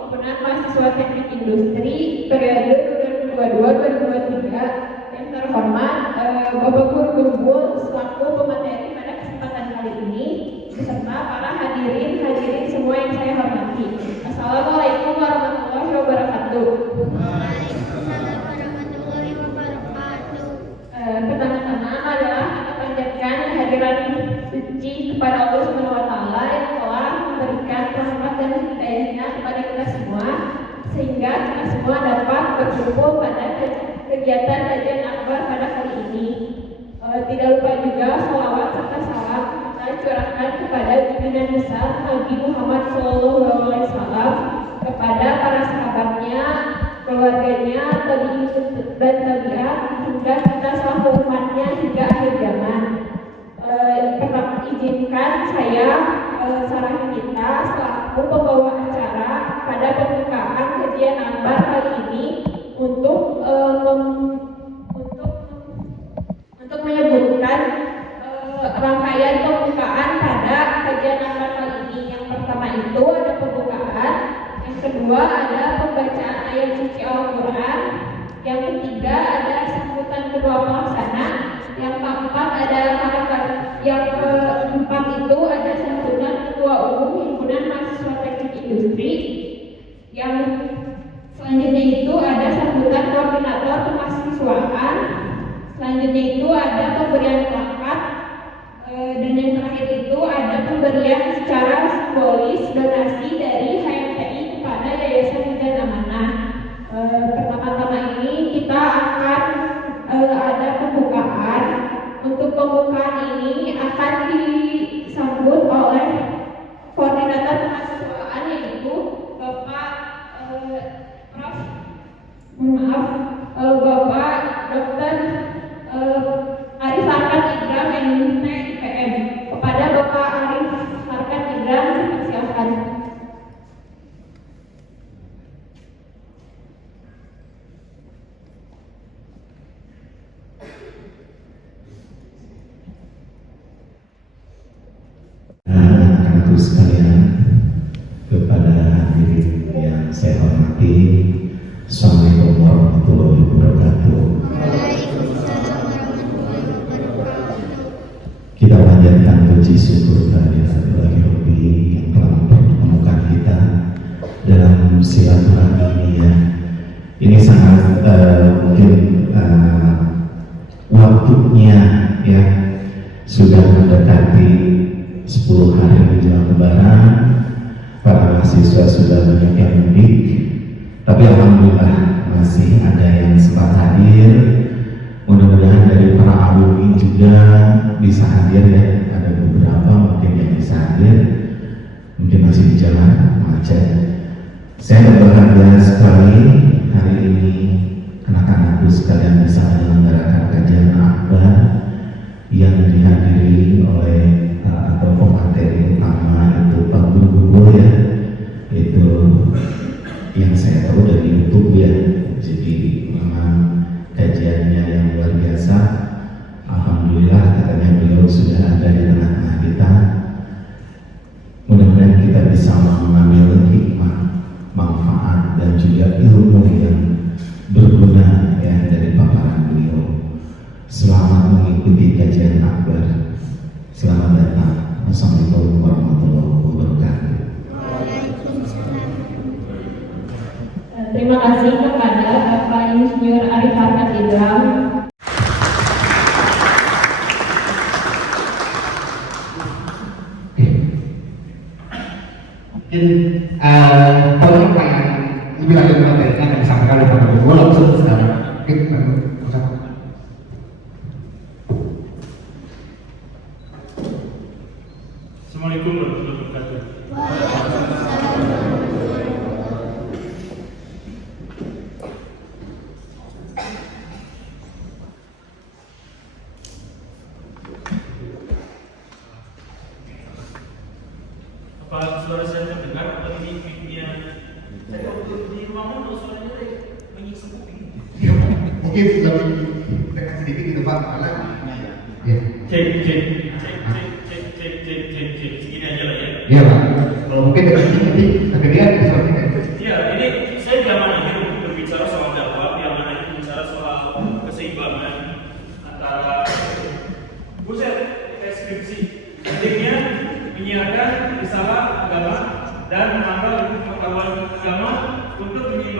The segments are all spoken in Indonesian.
himpunan mahasiswa teknik industri periode 2022-2023. Yang terhormat Bapak Guru Gembul selaku pemateri pada kesempatan kali ini beserta para hadirin semua yang saya hormati. Assalamualaikum warahmatullahi wabarakatuh. Waalaikumsalam warahmatullahi wabarakatuh. Pertama-tama adalah kita panjatkan kehadiran suci kepada Allah Subhanahu wa taala yang telah memberikan rahmat dan hidayahnya kepada kita semua sehingga kita semua dapat berkumpul pada kegiatan kajian akbar pada kali ini. Tidak lupa juga sholawat serta salam kita curahkan kepada junjungan besar Nabi Muhammad SAW, kepada para sahabatnya, keluarganya, tabi'in dan tabi'at hingga kita selalu umatnya hingga akhir zaman. Pertama izinkan saya Sarah kita selaku pembawa acara pada pembukaan kajian akbar kali ini untuk menyebutkan rangkaian pembukaan pada kajian akbar kali ini. Yang pertama itu ada pembukaan, yang kedua ada pembacaan ayat suci Al-Quran, yang ketiga ada sambutan kedua pelaksana, yang keempat ada yang keempat itu ada sambutan ketua umum himpunan mahasiswa teknik industri, yang selanjutnya itu ada sambutan koordinator kemahasiswaan, selanjutnya itu ada pemberian plakat, dan yang terakhir itu ada pemberian secara simbolis donasi dari HMTI kepada Yayasan Hujan Amanah. Pertama-tama ini kita akan ada pembukaan. Untuk pembukaan ini akan disambut oleh koordinator kemahasiswaan yaitu Bapak Bapak Dr. Arif Arkan Igram MT IPM. Kepada Bapak Arif Arkan Igram dipersilakan. Anak-anakku sekalian, kepada hadirin yang saya hormati, Assalamualaikum warahmatullahi wabarakatuh. Waalaikumsalam warahmatullahi wabarakatuh. Kita panjatkan puji syukur kehadirat Rabbi yang telah mempertemukan kita dalam silaturahmi ini ya. Ini sangat mungkin waktunya ya sudah mendekati 10 hari menjelang Lebaran. Para mahasiswa sudah banyak yang mudik, tapi alhamdulillah masih ada yang sempat hadir. Mudah-mudahan dari para alumni juga bisa hadir ya. Ada beberapa mungkin yang bisa hadir, mungkin masih di jalan macet. Saya berbahagia sekali hari ini anak-anakku sekalian bisa menyelenggarakan kajian akbar yang dihadiri oleh atau pemateri utama itu Pak Guru ya, itu yang saya tahu dari YouTube ya. Jadi memang kajiannya yang luar biasa. Alhamdulillah katanya beliau sudah ada di tengah-tengah kita. Mudah-mudahan kita bisa mengambil hikmah, manfaat dan juga ilmu yang berguna ya dari paparan beliau. Selamat mengikuti kajian akbar. Selamat datang. Assalamualaikum warahmatullahi wabarakatuh. Waalaikumsalam. Terima kasih kepada Bapak Insinyur Arif Arkan Igram. Mungkin poin apa yang lebih lanjut menyampaikan yang disampaikan oleh Pak Guru langsung sekarang. Mungkin Assalamualaikum warahmatullahi wabarakatuh. Apa suara saya terdengar atau ini mic-nya? Di ruangan kalau suaranya menyiksa kuping. mungkin lebih dekat sedikit di depan karena ya. Cek. Segini aja lah ya. Iya Pak. Kalau mungkin dekat sedikit nanti kegedean seperti itu. Iya,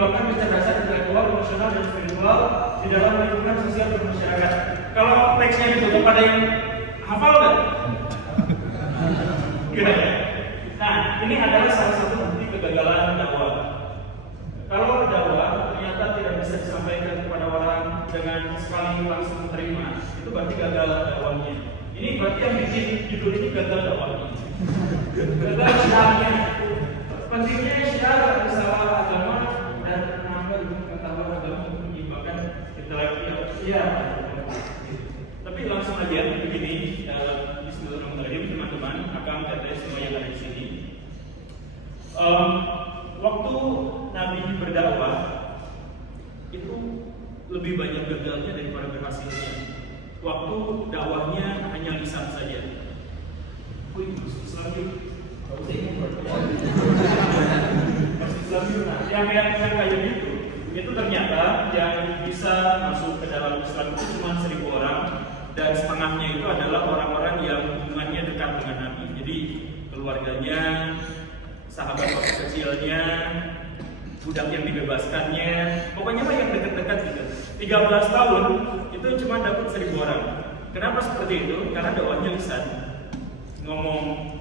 menyumbangkan kecerdasan intelektual, emosional, dan spiritual di dalam lingkungan sosial dan masyarakat. Kalau teksnya ditutup, ada yang hafal nggak? Gila ya? Nah, ini adalah salah satu bukti kegagalan dakwah. Kalau dakwah ternyata tidak bisa disampaikan kepada orang dengan sekali langsung menerima, itu berarti gagal dakwahnya. Ini berarti yang bikin judul ini gagal dakwahnya. Gagal syiarnya. Pentingnya syiar risalah agama dan menambah pengetahuan agama untuk menyeimbangkan intelektual. Iya. Tapi langsung aja begini, bismillahirrahmanirrahim, teman-teman, akan teteh semua yang ada di sini. Waktu Nabi berdakwah itu lebih banyak gagalnya daripada berhasilnya. Waktu dakwahnya hanya lisan saja. Wih, masuk Islam yuk. Gak usah ingat masuk Islam yuk. Nah, yang kayak gitu, itu ternyata yang bisa masuk ke dalam Islam itu cuma 1.000 orang, dan setengahnya itu adalah orang-orang yang hubungannya dekat dengan Nabi. Jadi keluarganya, sahabat waktu kecilnya, budak yang dibebaskannya, pokoknya mah yang dekat-dekat gitu. 13 tahun itu cuma dapat 1.000 orang. Kenapa seperti itu? Karena dakwahnya lisan, ngomong,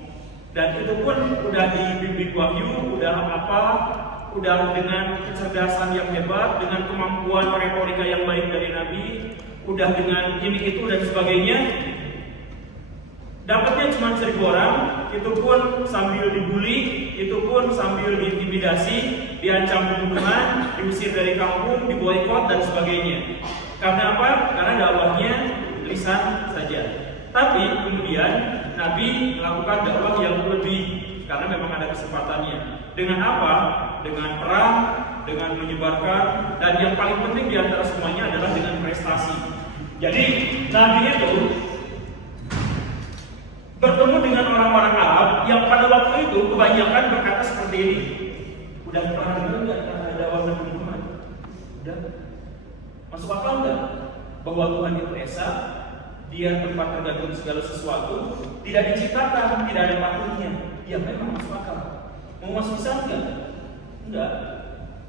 dan itu pun udah dibimbing wahyu, udah apa, udah dengan kecerdasan yang hebat, dengan kemampuan retorika yang baik dari Nabi, udah dengan ini itu dan sebagainya. Dapatnya cuma 1.000 orang, itu pun sambil dibully, itu pun sambil diintimidasi, diancam pembunuhan, diusir dari kampung, diboikot dan sebagainya. Karena apa? Karena dakwahnya lisan saja. Tapi kemudian Nabi melakukan dakwah yang lebih, karena memang ada kesempatannya. Dengan apa? Dengan perang, dengan menyebarkan, dan yang paling penting di antara semuanya adalah dengan prestasi. Jadi Nabi itu bertemu dengan orang-orang Arab yang pada waktu itu kebanyakan berkata seperti ini. Udah pernah dengar nggak ada dakwah Nabi Muhammad? Udah? Masuk akal nggak? Bahwa Tuhan itu esa, Dia tempat tergantung segala sesuatu, tidak diciptakan, tidak ada patutnya. Ya memang masuk akal. Mau masuk Islam nggak? Enggak.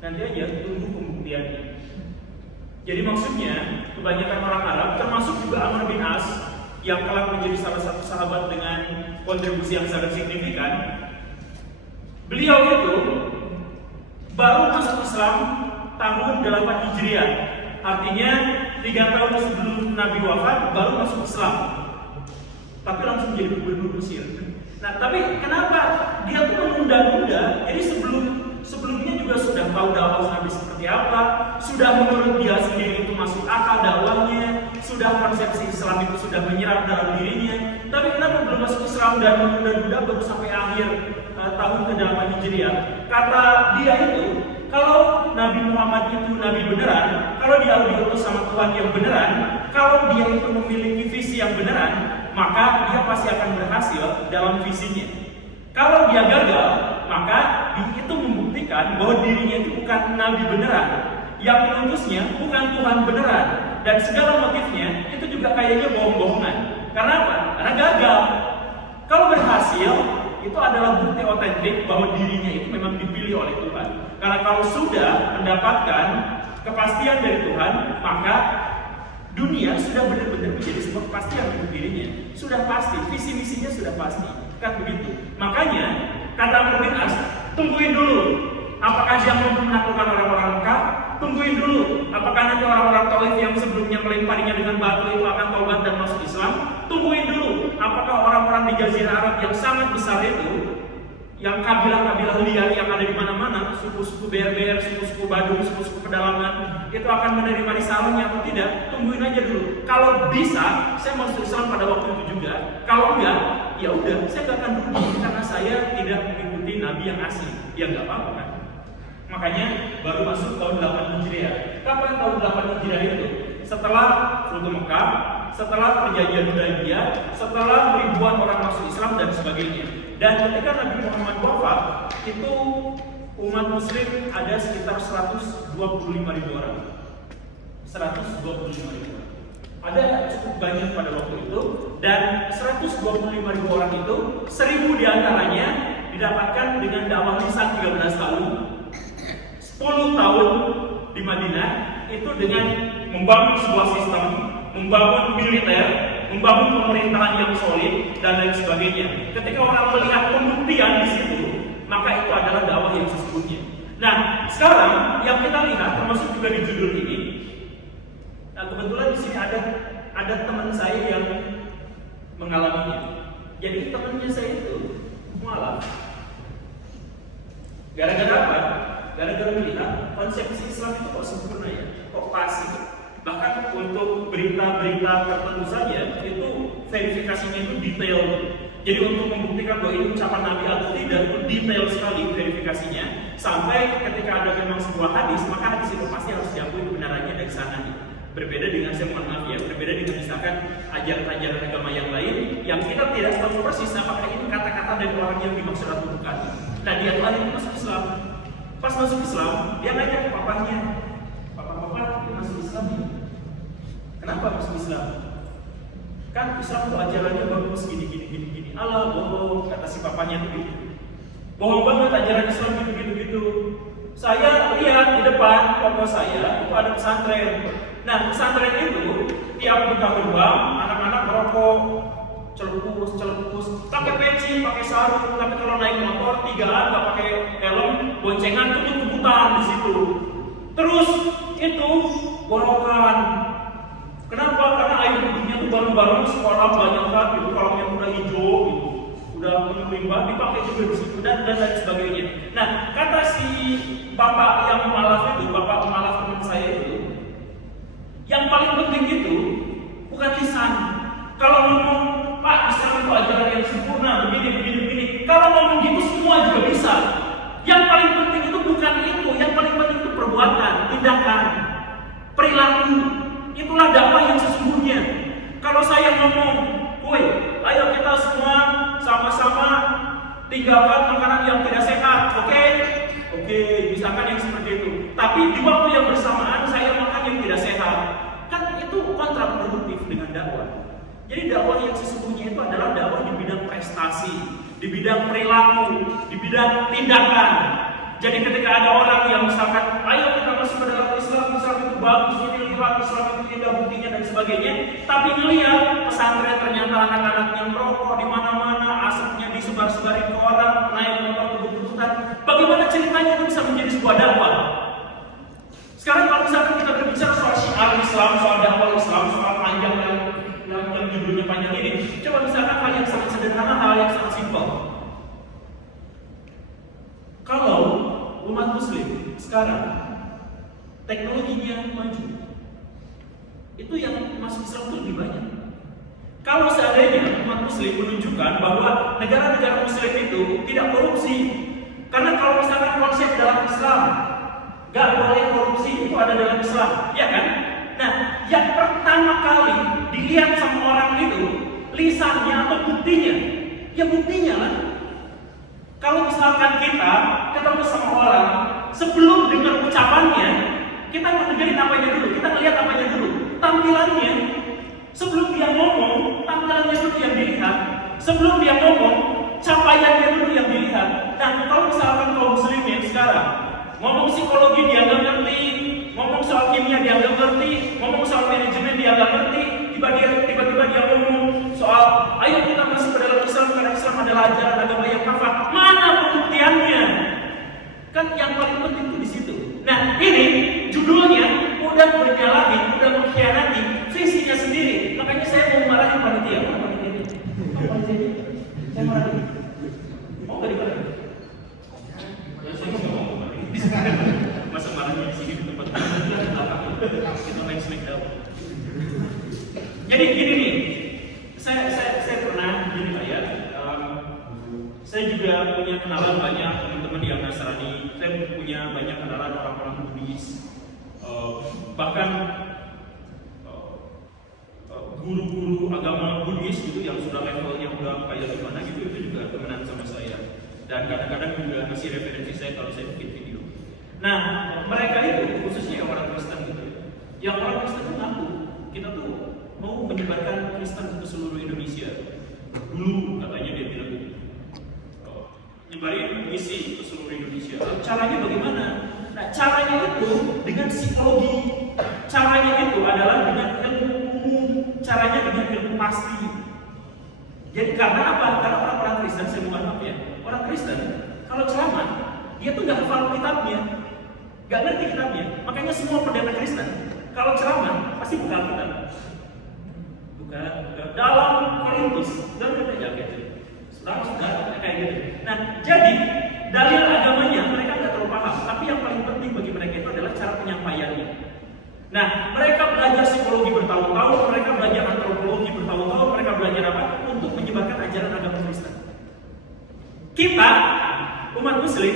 Nanti aja tunggu pembuktiannya. Jadi maksudnya kebanyakan orang Arab, termasuk juga Amr bin As, yang telah menjadi salah satu sahabat dengan kontribusi yang sangat signifikan, beliau itu baru masuk Islam tahun 8 Hijriah. Artinya 3 tahun sebelum Nabi wafat baru masuk Islam. Tapi langsung jadi gubernur Mesir. Nah, tapi kenapa dia tuh menunda-nunda? Jadi sebelumnya juga sudah tahu dakwah Nabi seperti apa, sudah menurut dia sendiri itu masuk akal dakwahnya, sudah konsepsi Islam itu sudah menyerap dalam dirinya. Tapi kenapa belum masuk Islam dan menunda-nunda baru sampai akhir tahun ke-8 Hijriah? Kata dia itu, kalau Nabi Muhammad itu Nabi beneran, kalau dia diutus sama Tuhan yang beneran, kalau dia itu memiliki visi yang beneran, maka dia pasti akan berhasil dalam visinya. Kalau dia gagal, maka dia itu membuktikan bahwa dirinya itu bukan Nabi beneran, yang mengutusnya bukan Tuhan beneran, dan segala motifnya itu juga kayaknya bohong-bohongan. Karena apa? Karena gagal. Kalau berhasil, itu adalah bukti otentik bahwa dirinya itu memang dipilih oleh Tuhan. Karena kalau sudah mendapatkan kepastian dari Tuhan, maka dunia sudah benar-benar menjadi sebuah kepastian untuk dirinya. Sudah pasti, visi misinya sudah pasti. Kan begitu. Makanya kata Amr bin As, tungguin dulu. Apakah dia mampu menaklukkan orang-orang Mekah? Tungguin dulu. Apakah nanti orang-orang Taif yang sebelumnya melemparinya dengan batu itu akan taubat dan masuk Islam? Tungguin dulu. Apakah orang-orang di Jazirah Arab yang sangat besar itu, yang kabilah-kabilah liar yang ada di mana-mana, suku-suku Berber, suku-suku Badung, suku-suku pedalaman, itu akan menerima risalahnya atau tidak? Tungguin aja dulu. Kalau bisa, saya masuk Islam pada waktu itu juga. Kalau enggak, ya udah, saya nggak akan rugi karena saya tidak mengikuti Nabi yang asli. Ya nggak apa-apa kan? Makanya baru masuk tahun 8 Hijriah. Kapan tahun 8 Hijriah itu? Setelah Futuh Mekah, setelah perjanjian Hudaybiyah, setelah ribuan orang masuk Islam dan sebagainya. Dan ketika Nabi Muhammad wafat, itu umat Muslim ada sekitar 125.000 orang. 125.000 orang. Ada cukup banyak pada waktu itu, dan 125.000 orang itu 1.000 diantaranya didapatkan dengan dakwah lisan 13 tahun. 10 tahun di Madinah itu dengan membangun sebuah sistem, membangun militer, membangun pemerintahan yang solid dan lain sebagainya. Ketika orang melihat pembuktian di situ, maka itu adalah dakwah yang sesungguhnya. Nah, sekarang yang kita lihat termasuk juga di judul ini. Nah, kebetulan di sini ada teman saya yang mengalaminya. Jadi temannya saya itu mualaf. Gara-gara apa? Gara-gara melihat konsepsi Islam itu kok sempurna ya, kok pasti. Bahkan untuk berita-berita tertentu saja itu verifikasinya itu detail. Jadi untuk membuktikan bahwa ini ucapan Nabi atau tidak itu detail sekali verifikasinya. Sampai ketika ada memang sebuah hadis, maka hadis itu pasti harus diakui kebenarannya dari sana nih. Berbeda dengan, saya mohon maaf ya, berbeda dengan misalkan ajaran-ajaran agama yang lain yang kita tidak tahu persis apakah ini kata-kata dari orang yang dimaksud atau bukan. Nah, dia telah masuk Islam. Pas masuk Islam, dia nanya ke papahnya, "Papa, dia masuk Islam ya? Kenapa masuk Islam? Kan Islam itu ajarannya bagus gini. Alah, bohong," kata si papahnya begitu. "Bohong banget ajaran Islam gitu. Saya lihat di depan toko saya itu ada pesantren. Nah, pesantren itu tiap buka gerbang anak-anak merokok, celepus, pakai peci, pakai sarung, tapi kalau naik motor 3an nggak pakai helm, boncengan kebut-kebutan di situ. Terus itu borokan. Kenapa? Karena air wudhunya tuh bareng-bareng sekolah banyak kan, gitu. Kalau yang udah hijau, gitu, udah limbah dipakai juga di situ dan lain sebagainya. Nah, kata si bapak yang malaf itu, bapak malaf teman saya itu, yang paling penting itu bukan lisan. Kalau ngomong, "Pak, Islam itu ajaran yang sempurna, begini. Kalau ngomong gitu semua juga bisa. Yang paling penting itu bukan itu, yang paling penting itu perbuatan, tindakan, perilaku. Itulah dakwah yang sesungguhnya. Kalau saya ngomong, "Woi, ayo kita semua sama-sama tinggalkan makanan yang tidak sehat, oke?" Oke, misalkan yang seperti itu. Tapi di waktu yang bersamaan saya makan yang tidak sehat. Kan itu kontraproduktif dengan dakwah. Jadi dakwah yang sesungguhnya itu adalah dakwah di bidang prestasi, di bidang perilaku, di bidang tindakan. Jadi ketika ada orang yang misalkan, "Ayo kita masuk ke dalam Islam itu bagus, ini lihat Islam itu indah buktinya dan sebagainya," tapi ngelihat pesantren ternyata anak-anaknya merokok di mana-mana, asapnya disebar-sebarin ke orang, naik motor kebut-kebutan, bagaimana ceritanya itu bisa menjadi sebuah dakwah? Sekarang kalau misalkan kita berbicara soal syiar Islam, soal dakwah Islam, soal panjang yang judulnya panjang ini, coba misalkan hal yang sangat sederhana, hal yang sangat simpel. Kalau umat muslim sekarang teknologinya maju, itu yang masuk Islam itu lebih banyak. Kalau seandainya umat muslim menunjukkan bahwa negara-negara muslim itu tidak korupsi, karena kalau misalkan konsep dalam Islam gak boleh korupsi, itu ada dalam Islam, ya kan? Nah, yang pertama kali dilihat sama orang itu lisannya atau buktinya, ya buktinya lah. Kalau misalkan kita ketemu sama orang, sebelum dengar ucapannya, kita mendengarin apanya dulu, kita melihat apanya dulu, tampilannya. Sebelum dia ngomong, tampilannya dulu yang dilihat. Sebelum dia ngomong, capaiannya dulu yang dilihat. Nah, kalau misalkan kaum muslimin sekarang ngomong psikologi dia nggak ngerti, ngomong soal kimia dia nggak ngerti, ngomong soal manajemen dia nggak ngerti, tiba-tiba dia ngomong soal ayo kita masuk ke dalam Islam karena Islam adalah ajaran agama yang kafah. Mana pembuktiannya? Kan yang paling penting itu di situ. Nah, ini judulnya udah menyalahi, udah mengkhianati visinya sendiri. Makanya saya mau marahin panitia. Saya marahin. Mau nggak dimarahin? Ya, saya nggak mau marahin. Masa marahnya di sini di tempat kita main smackdown. Jadi gini nih, saya pernah gini Pak ya. Saya juga punya kenalan banyak teman-teman yang Nasrani. Saya punya banyak kenalan orang-orang Buddhis. Bahkan guru-guru agama Buddhis gitu yang sudah levelnya udah kayak gimana gitu, itu juga temenan sama saya. Dan kadang-kadang juga ngasih referensi saya kalau saya bikin video. Nah, mereka itu khususnya orang Kristen gitu. Yang orang Kristen itu ngaku kita tuh mau menyebarkan Kristen ke seluruh Indonesia. Dulu katanya dia bilang gitu. Nyebarin misi ke seluruh Indonesia. Caranya bagaimana? Nah, cara psikologi. Caranya itu adalah dengan ilmu umum, caranya dengan ilmu pasti. Jadi karena apa? Karena orang-orang Kristen, saya mohon maaf ya, orang Kristen kalau ceramah dia tuh nggak hafal kitabnya, nggak ngerti kitabnya. Makanya semua pendeta Kristen kalau ceramah pasti buka kitab, buka dalam Korintus dan berbagai saudara kayak gitu. Nah, jadi dalil agamanya mereka nggak terlalu paham, tapi yang paling penting bagi mereka itu adalah cara penyampaiannya. Nah, mereka belajar psikologi bertahun-tahun, mereka belajar antropologi bertahun-tahun, mereka belajar apa? Untuk menyebarkan ajaran agama Kristen. Kita, umat Muslim,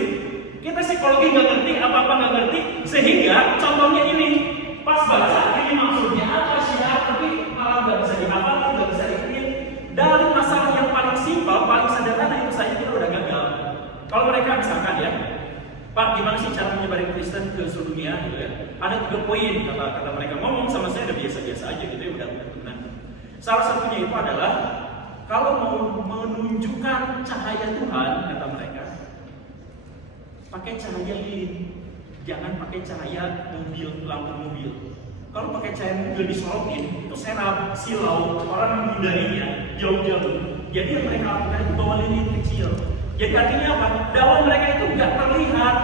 kita psikologi nggak ngerti, apa-apa nggak ngerti, sehingga contohnya ini, pas baca ini maksudnya apa syiar, tapi malah nggak bisa dihafal, nggak bisa diingat. Dari masalah yang paling simpel, paling sederhana itu saja kita udah gagal. Kalau mereka misalkan ya, Pak, gimana sih cara menyebarin Kristen ke seluruh dunia gitu ya? Ada 3 poin kata mereka, ngomong sama saya udah biasa-biasa aja gitu ya, udah tenang. Salah satunya itu adalah kalau mau menunjukkan cahaya Tuhan, kata mereka, pakai cahaya lilin, jangan pakai cahaya mobil, lampu mobil. Kalau pakai cahaya mobil disorotin, itu serap, silau, orang menghindarinya jauh-jauh. Jadi yang mereka lakukan itu bawa lilin kecil. Jadi artinya apa? Dakwah mereka itu nggak terlihat,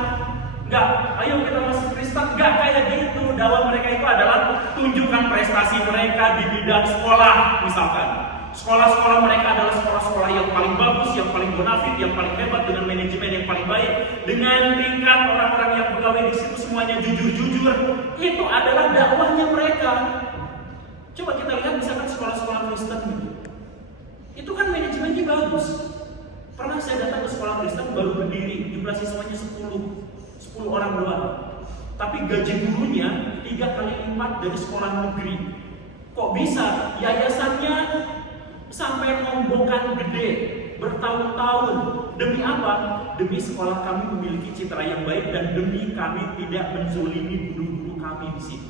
nggak, ayo kita masuk Kristen, nggak kayak gitu. Dakwah mereka itu adalah tunjukkan prestasi mereka di bidang sekolah, misalkan. Sekolah-sekolah mereka adalah sekolah-sekolah yang paling bagus, yang paling bonafit, yang paling hebat, dengan manajemen yang paling baik, dengan tingkat orang-orang yang pegawai di situ semuanya jujur-jujur. Itu adalah dakwahnya mereka. Coba kita lihat misalkan sekolah-sekolah Kristen itu kan manajemennya bagus. Pernah saya datang ke sekolah Kristen baru berdiri, jumlah siswanya 10 orang doang. Tapi gaji gurunya 3 kali lipat dari sekolah negeri. Kok bisa? Yayasannya sampai nombongkan gede bertahun-tahun. Demi apa? Demi sekolah kami memiliki citra yang baik dan demi kami tidak menzolimi guru-guru kami di sini.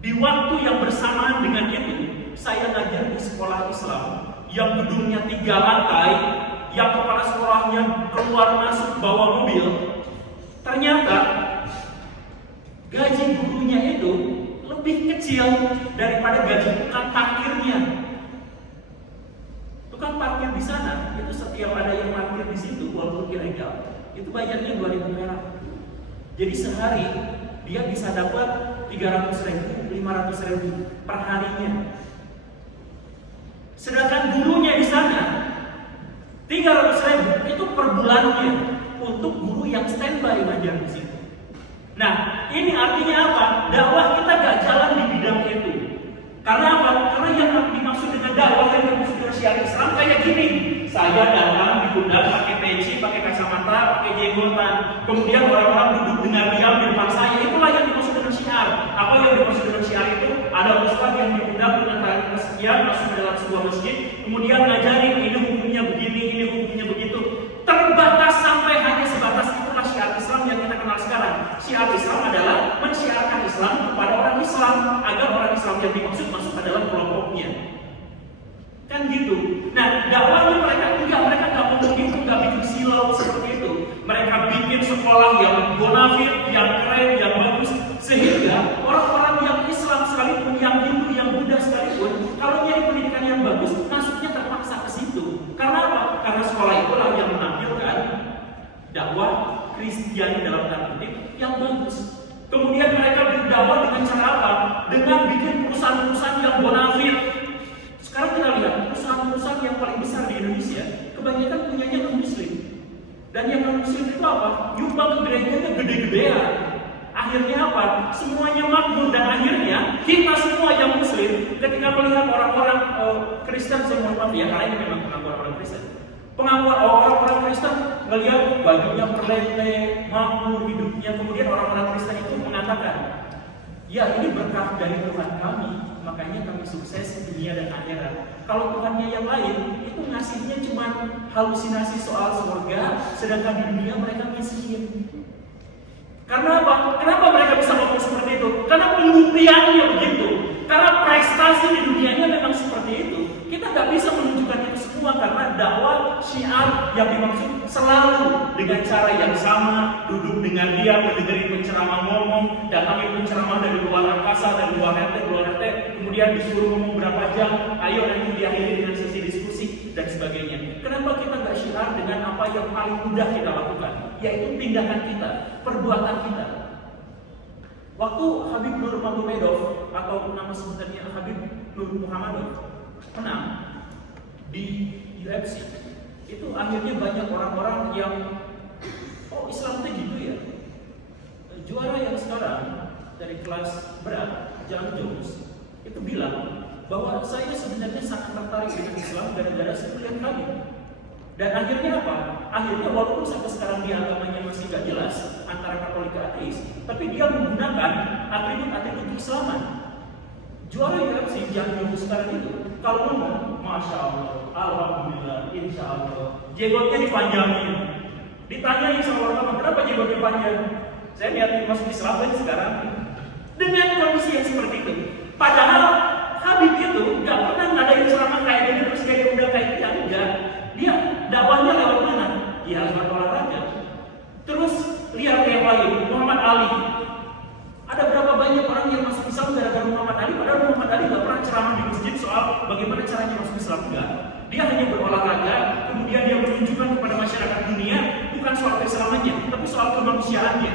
Di waktu yang bersamaan dengan itu, saya ngajar di sekolah Islam yang gedungnya 3 lantai, yang kepala sekolahnya keluar masuk bawa mobil. Ternyata gaji gurunya itu lebih kecil daripada gaji tukang parkirnya. Tukang parkir di sana itu setiap ada yang parkir di situ walaupun ilegal, itu bayarnya 2.000 perak. Jadi sehari dia bisa dapat 300.000, 500.000 per harinya. Sedangkan gurunya di sana 300.000 itu per bulannya untuk guru yang standby ngajar di situ. Nah, ini artinya apa? Dakwah kita gak jalan di bidang itu. Karena apa? Karena yang dimaksud dengan dakwah, yang dimaksud dengan syiar Islam kayak gini. Saya datang diundang pakai peci, pakai kacamata, pakai jenggotan. Kemudian orang-orang duduk dengar diam di depan saya. Itulah yang dimaksud dengan syiar. Apa yang dimaksud dengan syiar itu? Ada ustaz yang diundang dengan tarikh kesekian masuk ke dalam sebuah masjid, kemudian ngajarin ini hukumnya begini, ini hukumnya begitu. Terbatas sampai hanya sebatas itulah syiar Islam yang kita kenal sekarang. Syiar Islam adalah mensyiarkan Islam kepada orang Islam agar orang Islam yang dimaksud masuk ke dalam kelompoknya. Kan gitu. Nah, dakwahnya mereka nggak ngomong gitu, nggak bikin silau seperti itu. Mereka bikin sekolah yang bonafit, yang keren, yang bagus, sehingga orang-orang yang Islam sekalipun, yang Hindu, yang Buddha sekalipun, kalau nyari pendidikan yang bagus, masuknya terpaksa ke situ. Karena apa? Karena sekolah itulah yang menampilkan dakwah Kristiani dalam tanda kutip yang bagus. Kemudian mereka berdakwah dengan cara apa? Dengan bikin perusahaan-perusahaan yang bonafit. Sekarang kita lihat perusahaan-perusahaan yang paling besar di Indonesia, kebanyakan punyanya non-Muslim. Dan yang non-Muslim itu apa? Nyumbang ke gerejanya gede-gedean. Akhirnya apa? Semuanya makmur dan akhirnya kita semua yang Muslim ketika melihat orang-orang Kristen, saya mohon maaf ya, karena ini memang pengakuan orang Kristen. Pengakuan orang-orang Kristen melihat bajunya perlete, makmur hidupnya, kemudian orang-orang Kristen itu mengatakan, ya ini berkah dari Tuhan kami, makanya kami sukses di dunia dan akhirat. Kalau Tuhannya yang lain, itu ngasihnya cuma halusinasi soal surga, sedangkan di dunia mereka miskin. Karena apa? Kenapa mereka bisa ngomong seperti itu? Karena pembuktiannya begitu. Karena prestasi di dunianya memang seperti itu. Kita nggak bisa menunjukkan itu semua karena dakwah syiar yang dimaksud selalu dengan cara yang sama, duduk dengan dia, mendengarin penceramah ngomong, datangin penceramah dari luar angkasa, dari luar RT, kemudian disuruh ngomong berapa jam, ayo nanti diakhiri dengan sesi diskusi dan sebagainya. Kenapa kita nggak syiar dengan apa yang paling mudah kita lakukan, yaitu tindakan kita, perbuatan kita. Waktu Habib Nurmagomedov atau nama sebenarnya Habib Nurmuhammadov menang di UFC, itu akhirnya banyak orang-orang yang Islam itu gitu ya. Juara yang sekarang dari kelas berat, Jan Jones, itu bilang bahwa saya sebenarnya sangat tertarik dengan Islam gara-gara saya melihat Habib. Dan akhirnya apa? Akhirnya walaupun sampai sekarang dia agamanya masih gak jelas antara Katolik ke ateis, tapi dia menggunakan atribut-atribut keislaman. Juara UFC Jan Jones sekarang itu kalau ngomong, Masya Allah, Alhamdulillah, Insya Allah, jenggotnya dipanjangin. Ditanyain sama orang, kenapa jenggotnya panjang? Saya lihat masuk Islam kan sekarang dengan kondisi yang seperti itu. Padahal Habib itu nggak pernah ngadain ceramah kayak gini terus kayak udah kayak dia enggak. Dia dakwahnya lewat mana? Ya lewat olahraga. Terus lihat yang lain, Muhammad Ali. Ada berapa banyak orang yang masuk Islam gara-gara Muhammad Ali? Padahal Muhammad Ali nggak pernah ceramah di masjid soal bagaimana caranya masuk Islam, enggak. Dia hanya berolahraga, kemudian dia menunjukkan kepada masyarakat dunia bukan soal keislamannya, tapi soal kemanusiaannya.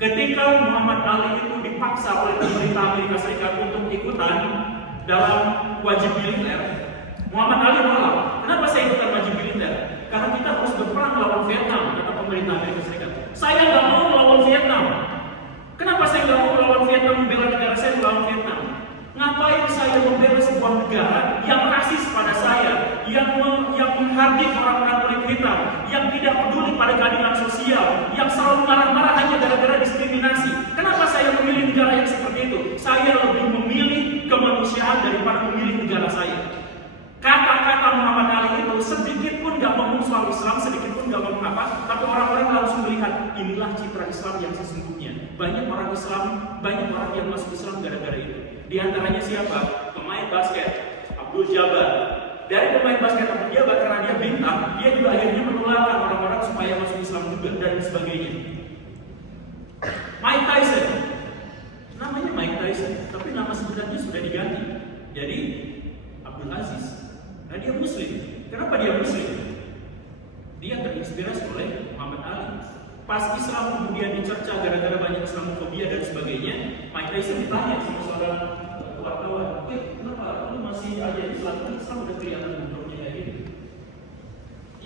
Ketika Muhammad Ali itu dipaksa oleh pemerintah Amerika Serikat untuk ikutan dalam wajib militer, Muhammad Ali menolak. Kenapa saya ikutan wajib militer? Karena kita harus berperang melawan Vietnam, kata pemerintah Amerika Serikat. Saya nggak mau melawan Vietnam. Kenapa saya nggak mau melawan Vietnam, membela negara saya melawan Vietnam? Ngapain saya membela sebuah negara yang rasis pada saya, yang menghardik orang-orang kulit hitam, yang tidak peduli pada keadilan sosial, yang selalu marah-marah hanya gara-gara diskriminasi? Kenapa saya memilih negara yang seperti itu? Saya lebih memilih kemanusiaan daripada memilih negara saya. Kata-kata Muhammad Ali itu sedikit pun gak ngomong soal Islam, sedikit pun gak ngomong apa, tapi orang-orang langsung melihat inilah citra Islam yang sesungguhnya. Banyak orang Islam, banyak orang yang masuk Islam gara-gara itu. Di antaranya siapa? Pemain basket Abdul Jabbar. Dari pemain basket Abdul Jabbar, karena dia bintang, dia juga akhirnya menularkan orang-orang supaya masuk Islam juga dan sebagainya. Mike Tyson, namanya Mike Tyson, tapi nama sebenarnya sudah diganti jadi Abdul Aziz. Nah, dia Muslim. Kenapa dia Muslim? Dia terinspirasi oleh Muhammad Ali. Pas Islam kemudian dicerca gara-gara banyak Islamofobia dan sebagainya, Mike Tyson ditanya sama seorang wartawan, kenapa lu masih aja Islam? Islam udah kelihatan bentuknya kayak gitu.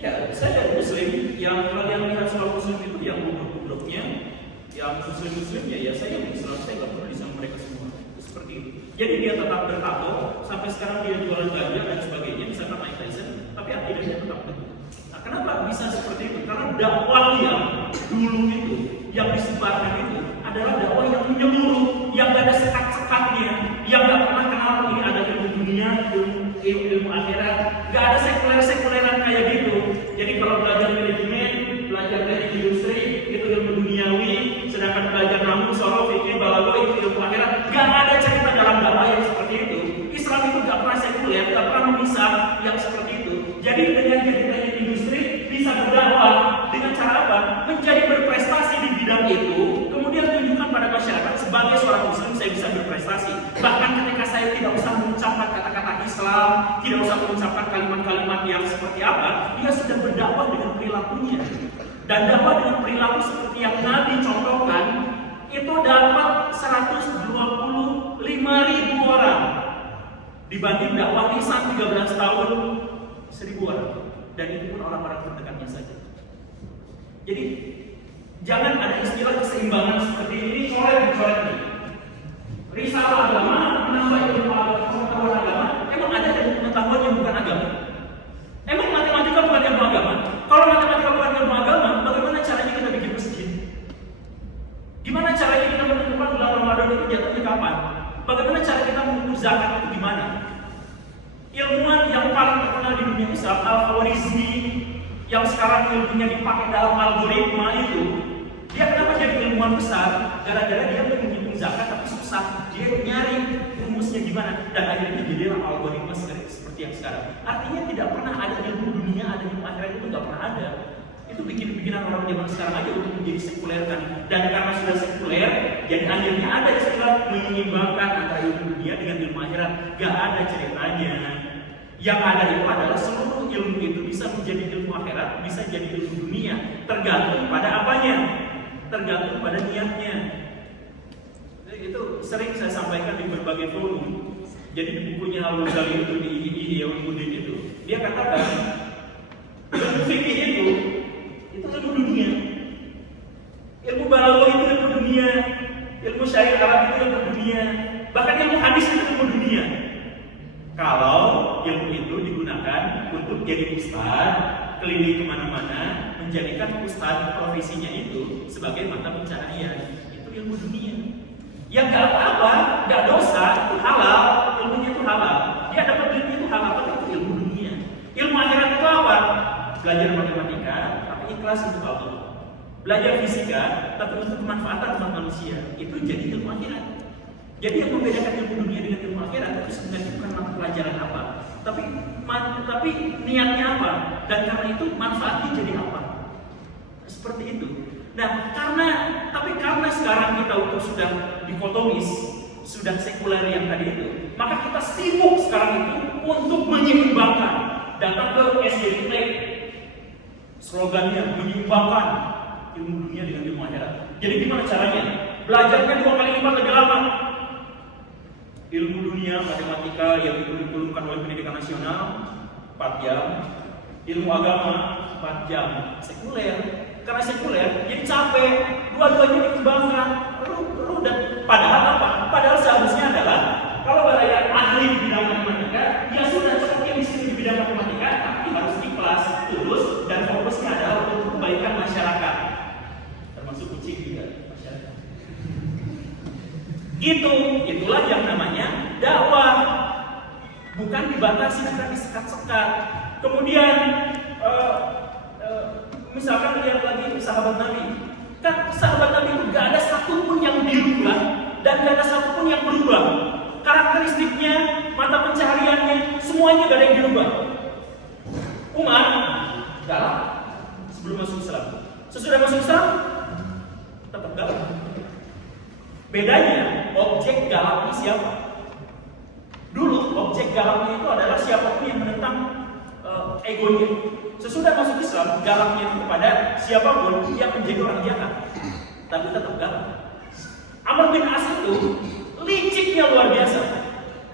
Ya, saya Muslim. Yang kalian lihat soal Muslim itu yang bentuk-bentuknya, yang Muslim-Muslimnya, ya saya Islam, saya nggak peduli sama mereka semua. Seperti itu. Jadi dia tetap bertato, sampai sekarang dia jualan ganja dan sebagainya, misalkan Mike Tyson, tapi akidahnya tetap betul. Nah, kenapa bisa seperti itu? Karena dakwah yang dulu itu, yang disebarkan itu adalah dakwah yang menyeluruh, yang gak ada sekat-sekatnya, yang gak pernah kenal ini ada ilmu dunia, ilmu akhirat, gak ada sekuler-sekuleran kayak gitu. Jadi kalau belajar manajemen, belajar teknik industri, itu ilmu duniawi, sedangkan belajar namun sorof, fikih, balago, itu ilmu akhirat. Gak ada cerita dalam dakwah yang seperti itu. Islam itu gak pernah sekuler, gak pernah memisah yang seperti itu. Jadi dengan jadi teknik industri bisa berdakwah dengan cara apa? Menjadi berprestasi di bidang itu, kemudian tunjukkan pada masyarakat sebagai seorang Muslim saya bisa berprestasi. Bahkan ketika saya tidak usah mengucapkan kata-kata Islam, tidak usah mengucapkan kalimat-kalimat yang seperti apa, dia sudah berdakwah dengan perilakunya. Dan dakwah dengan perilaku seperti yang Nabi contohkan, itu dapat 125.000 orang dibanding dakwah Ihsan 13 tahun 1.000 orang, dan itu pun orang-orang terdekatnya saja. Jadi jangan ada istilah keseimbangan seperti ini, coret nih. Risalah agama menambah ilmu pengetahuan agama. Emang ada ilmu pengetahuan yang bukan agama? Emang matematika bukan ilmu agama? Kalau matematika bukan ilmu agama, bagaimana caranya kita bikin masjid? Gimana caranya kita menentukan bulan Ramadan itu jatuhnya kapan? Bagaimana cara kita mengukur zakat itu gimana? Ilmuwan yang paling terkenal di dunia Islam, Al-Khwarizmi, yang sekarang ilmunya dipakai dalam algoritma itu, dia kenapa jadi ilmuwan besar? Gara-gara dia menghitung zakat tapi susah. Dia nyari rumusnya gimana, dan akhirnya jadilah algoritma seperti yang sekarang. Artinya tidak pernah ada ilmu dunia, ada ilmu akhirat, itu nggak pernah ada. Itu bikinan orang zaman sekarang aja untuk menjadi sekuler kan. Dan karena sudah sekuler, jadi akhirnya ada istilah menyeimbangkan antara ilmu dunia dengan ilmu akhirat. Gak ada ceritanya. Yang ada itu adalah seluruh ilmu itu bisa menjadi ilmu akhirat, bisa jadi ilmu dunia. Tergantung pada apanya, tergantung pada niatnya. Itu sering saya sampaikan di berbagai forum. Jadi di bukunya Al-Ghazali itu di Ihya Ulumuddin itu, dia katakan ilmu fikih itu ilmu dunia, ilmu balaghah itu ilmu dunia, ilmu syair Arab itu ilmu dunia, bahkan ilmu hadis itu ilmu dunia. Kalau ilmu itu digunakan untuk jadi ustadz, keliling kemana-mana, menjadikan ustadz profesinya itu sebagai mata pencaharian, itu ilmu dunia. Yang gak apa-apa, gak dosa, itu halal, ilmunya itu halal. Dia dapat duitnya itu halal, tapi itu ilmu dunia. Ilmu akhirat itu apa? Belajar matematika, tapi ikhlas untuk Allah. Belajar fisika, tapi untuk kemanfaatan umat manusia. Itu jadi ilmu akhirat. Jadi yang membedakan ilmu dunia dengan ilmu akhirat itu sebenarnya bukan mata pelajaran apa, tapi niatnya apa, dan karena itu manfaatnya jadi apa. Seperti itu. Nah, karena sekarang kita sudah dikotomis, sudah sekuler yang tadi itu, maka kita sibuk sekarang itu untuk menyeimbangkan. Datang ke SDT, slogannya menyeimbangkan ilmu dunia dengan ilmu akhirat. Jadi gimana caranya? Belajarnya 2 kali lipat lebih lama. Ilmu dunia, matematika yang dikurumkan oleh pendidikan nasional 4 jam, ilmu agama 4 jam. Sekuler, karena sekuler jadi capek, dua-duanya dikembangkan. Dan padahal apa? Padahal seharusnya adalah kalau ada ahli di bidang matematika, ya sudah cukup yang di sini di bidang matematika, tapi harus ikhlas, tulus, dan fokusnya adalah untuk kebaikan masyarakat, termasuk kucing juga masyarakat. Itulah yang namanya dakwah, bukan dibatasi, bukan disekat-sekat. Kemudian misalkan lihat lagi sahabat Nabi, kan sahabat Nabi itu gak ada satupun yang dirubah dan gak ada satupun yang berubah. Karakteristiknya, mata pencahariannya, semuanya gak ada yang dirubah. Umar galak sebelum masuk Islam, sesudah masuk Islam tetap galak. Bedanya objek galaknya siapa? Dulu objek galaknya itu adalah siapapun yang menentang egonya. Sesudah masuk Islam, galaknya itu kepada siapapun yang menjadi orang jahat, tapi tetap galak. Amr bin As itu liciknya luar biasa.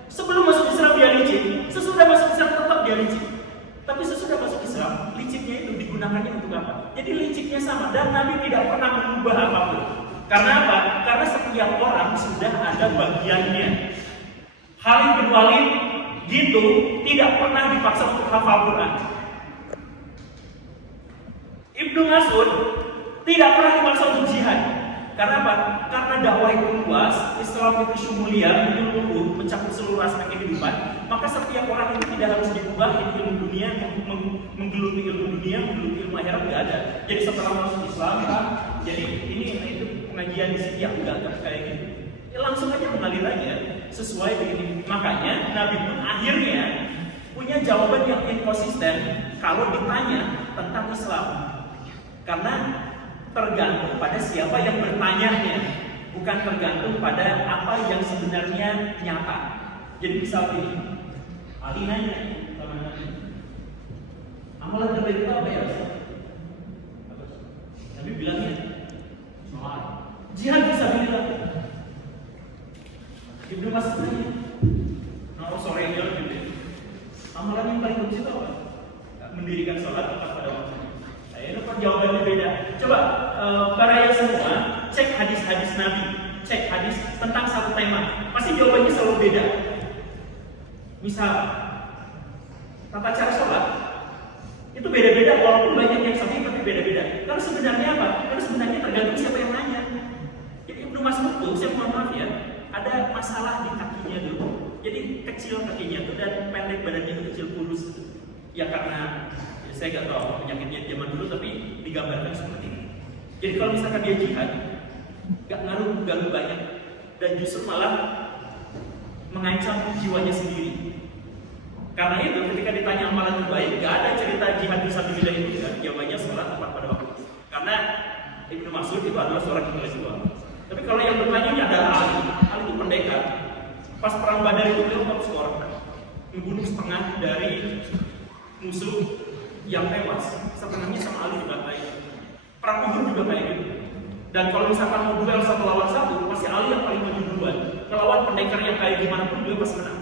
Sebelum masuk Islam dia licik, sesudah masuk Islam tetap dia licik. Tapi sesudah masuk Islam, liciknya itu digunakannya untuk apa? Jadi liciknya sama, dan Nabi tidak pernah mengubah apapun. Karena apa? Karena setiap orang sudah ada bagiannya. Khalid bin Walid gitu tidak pernah dipaksa untuk hafal Quran. Ibnu Mas'ud tidak pernah dipaksa untuk jihad. Karena apa? Karena dakwah itu luas, Islam itu syumuliyah, menyeluruh, mencakup seluruh aspek kehidupan. Maka setiap orang itu tidak harus diubah ilmu dunia, menggeluti ilmu dunia, menggeluti ilmu akhirat, nggak ada. Jadi setelah masuk Islam, Pak, jadi ini itu pengajian di sini yang nggak kayak gitu. Ya, langsung aja mengalir aja sesuai dengan makanya Nabi pun akhirnya punya jawaban yang inkonsisten kalau ditanya tentang Islam. Karena tergantung pada siapa yang bertanyanya, bukan tergantung pada apa yang sebenarnya nyata. Jadi misalnya Ali nanya sama Nabi, amalan terbaik itu apa ya? Nabi bilangnya sholat, jihad fisabilillah. Ibnu Mas'ud nanya, kalau sore gitu, amalan yang paling kecil apa? Mendirikan sholat tepat pada waktunya. Itu jawabannya beda. Coba para yang semua cek hadis-hadis Nabi, cek hadis tentang satu tema, pasti jawabannya selalu beda. Misal tata cara sholat itu beda-beda, walaupun banyak yang sama tapi beda-beda. Karena sebenarnya apa? Karena sebenarnya tergantung siapa yang nanya. Jadi Ibnu Mas'ud tuh, saya mohon maaf ya, ada masalah di kakinya dulu. Jadi kecil kakinya tuh dan pendek badannya itu kecil kurus. Ya karena saya nggak tahu penyakitnya zaman dulu, tapi digambarkan seperti ini. Jadi kalau misalkan dia jihad, nggak ganggu banyak, dan justru malah mengancam jiwanya sendiri. Karena itu ketika ditanya amalan terbaik, gak ada cerita jihad fisabilillah itu kan, jawabannya sholat tepat pada waktu. Karena Ibnu Mas'ud itu adalah seorang intelektual. Tapi kalau yang bertanya adalah Ali itu pendekar. Pas perang Badar itu beliau 400 orang, membunuh setengah dari musuh yang tewas, setengahnya sama Ali dibantai. Perang Uhud juga kayak gitu. Dan kalau misalkan mau duel 1 lawan 1, pasti Ali yang paling maju duluan. Melawan pendekar yang kayak gimana pun beliau pasti menang.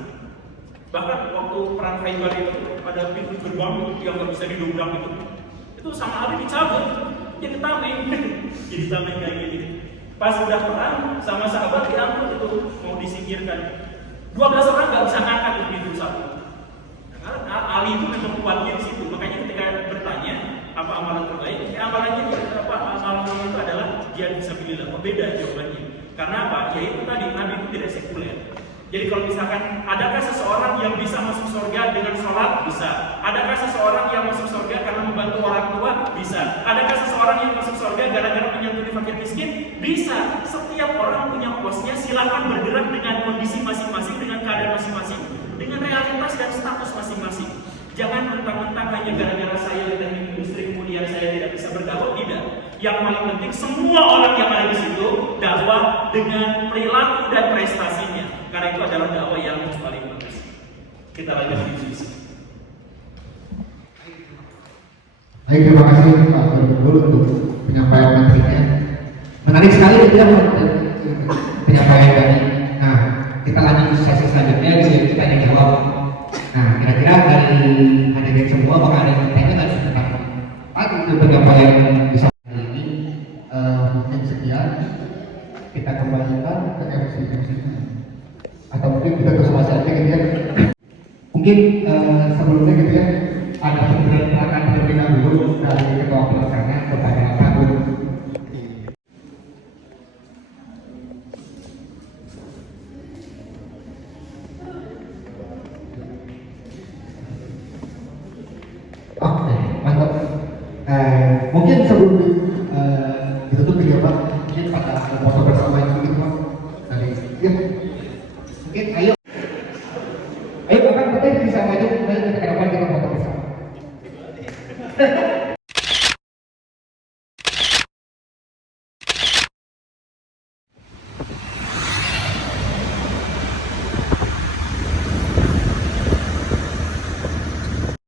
Bahkan waktu perang Khaybar itu pada pintu gerbang yang nggak bisa didobrak itu sama Ali dicabut, jadi tameng, jadi tameng kayak gini. Pas udah perang sama sahabat diangkut itu mau disingkirkan. 12 orang nggak bisa ngangkat di pintu satu. Karena Ali itu memang kuatnya di situ. Makanya ketika bertanya apa amalan terbaik, amalannya amalan itu adalah jihad fisabilillah. Beda jawabannya. Karena apa? Yaitu tadi Nabi itu tidak sekuler. Jadi kalau misalkan adakah seseorang yang bisa masuk surga dengan sholat? Bisa. Adakah seseorang yang masuk surga karena membantu orang tua? Bisa. Adakah seseorang yang masuk surga gara-gara menyantuni fakir miskin? Bisa. Setiap orang punya posnya. Silakan bergerak dengan kondisi masing-masing, dengan keadaan masing-masing, dengan realitas dan status masing-masing. Jangan mentang-mentang hanya gara-gara saya dan industri kemudian saya tidak bisa berdakwah. Tidak. Yang paling penting semua orang yang ada di situ dakwah dengan perilaku dan prestasinya. Karena itu adalah dakwah yang paling bagus. Kita lanjut diskusi. Baik, terima kasih Pak Guru untuk penyampaian materinya. Menarik sekali ya penyampaian tadi. Nah, kita lanjut sesi selanjutnya di tanya jawab. Nah, kira-kira dari hadirin semua apakah ada yang bertanya tadi tentang apa itu penyampaian bisa hari ini? Mungkin sekian. Kita kembalikan ke MC-nya. Atau mungkin kita ke semua saja gitu ya. Mungkin sebelumnya gitu ya ada pemberian terlebih dahulu dari ketua pelaksana kepada